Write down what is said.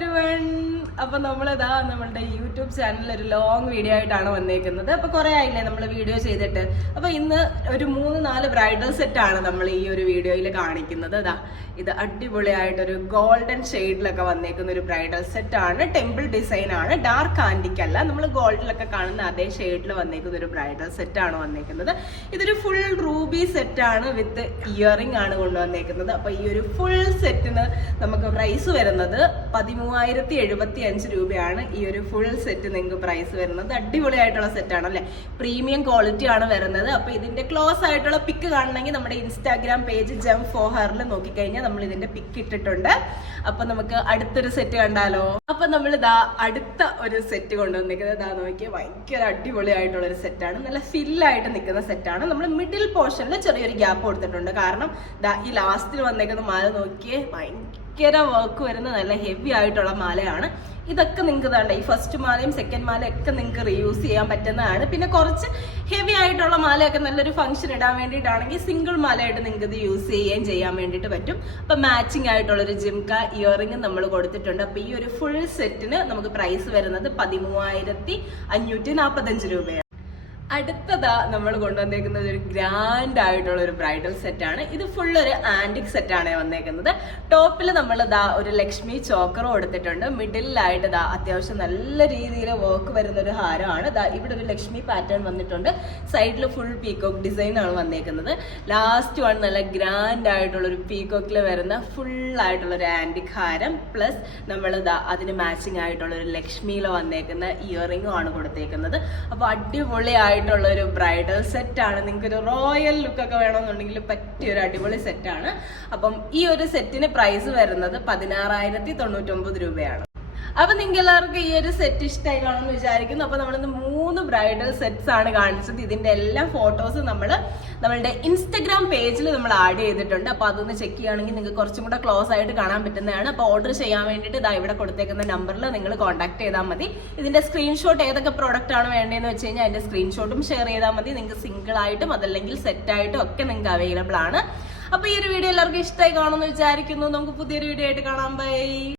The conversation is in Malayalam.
എവരിവൺ. അപ്പൊ നമ്മളിതാ നമ്മളുടെ യൂട്യൂബ് ചാനലിൽ ഒരു ലോങ് വീഡിയോ ആയിട്ടാണ് വന്നേക്കുന്നത്. അപ്പൊ കുറെ ആയില്ലേ നമ്മൾ വീഡിയോ ചെയ്തിട്ട്. അപ്പൊ ഇന്ന് ഒരു 3-4 ബ്രൈഡൽ സെറ്റ് ആണ് നമ്മൾ ഈ ഒരു വീഡിയോയിൽ കാണിക്കുന്നത്. ഇത് അടിപൊളിയായിട്ടൊരു ഗോൾഡൻ ഷെയ്ഡിലൊക്കെ വന്നേക്കുന്ന ഒരു ബ്രൈഡൽ സെറ്റ് ആണ്. ടെമ്പിൾ ഡിസൈൻ ആണ്, ഡാർക്ക് ആന്റിക് അല്ല. നമ്മൾ ഗോൾഡിലൊക്കെ കാണുന്ന അതേ ഷെയ്ഡിൽ വന്നേക്കുന്ന ഒരു ബ്രൈഡൽ സെറ്റ് ആണ് വന്നേക്കുന്നത്. ഇതൊരു ഫുൾ റൂബി സെറ്റ് ആണ്, വിത്ത് ഇയറിംഗ് ആണ് കൊണ്ടുവന്നേക്കുന്നത്. അപ്പൊ ഈ ഒരു ഫുൾ സെറ്റിന് നമുക്ക് പ്രൈസ് വരുന്നത് 13,075 രൂപയാണ്. ഈ ഒരു ഫുൾ സെറ്റ് നിങ്ങൾക്ക് പ്രൈസ് വരുന്നത്. അടിപൊളിയായിട്ടുള്ള സെറ്റ് ആണ് അല്ലെ, പ്രീമിയം ക്വാളിറ്റി ആണ് വരുന്നത്. അപ്പൊ ഇതിന്റെ ക്ലോസ് ആയിട്ടുള്ള പിക്ക് കാണണമെങ്കിൽ നമ്മുടെ ഇൻസ്റ്റാഗ്രാം പേജ് ജം ഫോഹറിൽ നോക്കിക്കഴിഞ്ഞാൽ നമ്മൾ ഇതിന്റെ പിക്ക് ഇട്ടിട്ടുണ്ട്. അപ്പൊ നമുക്ക് അടുത്തൊരു സെറ്റ് കണ്ടാലോ. അപ്പൊ നമ്മൾ ഇതാ അടുത്ത ഒരു സെറ്റ് കൊണ്ടുവന്നിരിക്കുന്നത് ഇതാ നോക്കിയാൽ ഭയങ്കര അടിപൊളിയായിട്ടുള്ള ഒരു സെറ്റാണ്. നല്ല ഫില്ലായിട്ട് നിൽക്കുന്ന സെറ്റാണ്. നമ്മൾ മിഡിൽ പോർഷനിൽ ചെറിയൊരു ഗ്യാപ്പ് കൊടുത്തിട്ടുണ്ട്. കാരണം ഈ ലാസ്റ്റിൽ വന്നേക്കുന്ന മാല നോക്കിയേ, ഭയങ്കര വർക്ക് വരുന്ന നല്ല ഹെവി ആയിട്ടുള്ള മാലയാണ്. ഇതൊക്കെ നിങ്ങൾക്ക് വേണ്ട, ഈ ഫസ്റ്റ് മാലയും സെക്കൻഡ് മാലയും ഒക്കെ നിങ്ങൾക്ക് റീയൂസ് ചെയ്യാൻ പറ്റുന്നതാണ്. പിന്നെ കുറച്ച് ഹെവി ആയിട്ടുള്ള മാലയൊക്കെ നല്ലൊരു ഫംഗ്ഷൻ ഇടാൻ വേണ്ടിയിട്ടാണെങ്കിൽ സിംഗിൾ മാലയായിട്ട് നിങ്ങൾക്ക് ഇത് യൂസ് ചെയ്യാൻ വേണ്ടിയിട്ട് പറ്റും. അപ്പൊ മാച്ചിങ് ആയിട്ടുള്ളൊരു ജിംക ഇയറിംഗ് നമ്മൾ കൊടുത്തിട്ടുണ്ട്. അപ്പൊ ഈ ഒരു ഫുൾ സെറ്റിന് നമുക്ക് പ്രൈസ് വരുന്നത് 13,545 രൂപയാണ്. അടുത്തതാ നമ്മൾ കൊണ്ടുവന്നേക്കുന്നത് ഒരു ഗ്രാൻഡ് ആയിട്ടുള്ള ഒരു ബ്രൈഡൽ സെറ്റ് ആണ്. ഇത് ഫുൾ ഒരു ആന്റിക് സെറ്റ് ആണ് വന്നേക്കുന്നത്. ടോപ്പിൽ നമ്മൾ ഒരു ലക്ഷ്മി ചോക്കർ കൊടുത്തിട്ടുണ്ട്. മിഡിലായിട്ട് അത്യാവശ്യം നല്ല രീതിയിൽ വർക്ക് വരുന്ന ഒരു ഹാരമാണ്. ഇവിടെ ഒരു ലക്ഷ്മി പാറ്റേൺ വന്നിട്ടുണ്ട്. സൈഡിൽ ഫുൾ പീകോക്ക് ഡിസൈൻ ആണ് വന്നേക്കുന്നത്. ലാസ്റ്റ് വൺ നല്ല ഗ്രാൻഡ് ആയിട്ടുള്ള ഒരു പീകോക്കിൽ വരുന്ന ഫുൾ ആയിട്ടുള്ള ഒരു ആന്റിക് ഹാരം, പ്ലസ് നമ്മൾ അതിന് മാച്ചിങ് ആയിട്ടുള്ള ഒരു ലക്ഷ്മിയിൽ വന്നേക്കുന്ന ഇയറിംഗും ആണ് കൊടുത്തേക്കുന്നത്. അപ്പൊ അടിപൊളിയായിട്ട് ഒരു ബ്രൈഡൽ സെറ്റ് ആണ്. നിങ്ങൾക്ക് ഒരു റോയൽ ലുക്ക് ഒക്കെ വേണമെന്നുണ്ടെങ്കിൽ പറ്റിയ ഒരു അടിപൊളി സെറ്റ് ആണ്. അപ്പം ഈ ഒരു സെറ്റിന് പ്രൈസ് വരുന്നത് 16,099 രൂപയാണ്. അപ്പൊ നിങ്ങൾക്ക് എല്ലാവർക്കും ഈ ഒരു സെറ്റ് ഇഷ്ടമായി കാണുമെന്ന് വിചാരിക്കുന്നു. അപ്പൊ നമ്മളിന്ന് 3 ബ്രൈഡൽ സെറ്റ്സ് ആണ് കാണിച്ചത്. ഇതിന്റെ എല്ലാ ഫോട്ടോസ് നമ്മളുടെ ഇൻസ്റ്റഗ്രാം പേജിൽ നമ്മൾ ആഡ് ചെയ്തിട്ടുണ്ട്. അപ്പൊ അതൊന്ന് ചെക്ക് ചെയ്യുകയാണെങ്കിൽ നിങ്ങൾക്ക് കുറച്ചും കൂടെ ക്ലോസ് ആയിട്ട് കാണാൻ പറ്റുന്നതാണ്. അപ്പൊ ഓർഡർ ചെയ്യാൻ വേണ്ടിയിട്ട് ഇവിടെ കൊടുത്തേക്കുന്ന നമ്പറിൽ നിങ്ങൾ കോൺടാക്ട് ചെയ്താൽ മതി. ഇതിന്റെ സ്ക്രീൻഷോട്ട് ഏതൊക്കെ പ്രോഡക്റ്റ് ആണ് വേണ്ടതെന്ന് വെച്ച് കഴിഞ്ഞാൽ അതിന്റെ സ്ക്രീൻഷോട്ടും ഷെയർ ചെയ്താൽ മതി. നിങ്ങൾക്ക് സിംഗിൾ ആയിട്ടും അതല്ലെങ്കിൽ സെറ്റ് ആയിട്ടും ഒക്കെ നിങ്ങൾക്ക് അവൈലബിൾ ആണ്. അപ്പൊ ഈ ഒരു വീഡിയോ എല്ലാവർക്കും ഇഷ്ടമായി കാണുമെന്ന് വിചാരിക്കുന്നു. നമുക്ക് പുതിയൊരു വീഡിയോ ആയിട്ട് കാണാം. ബൈ.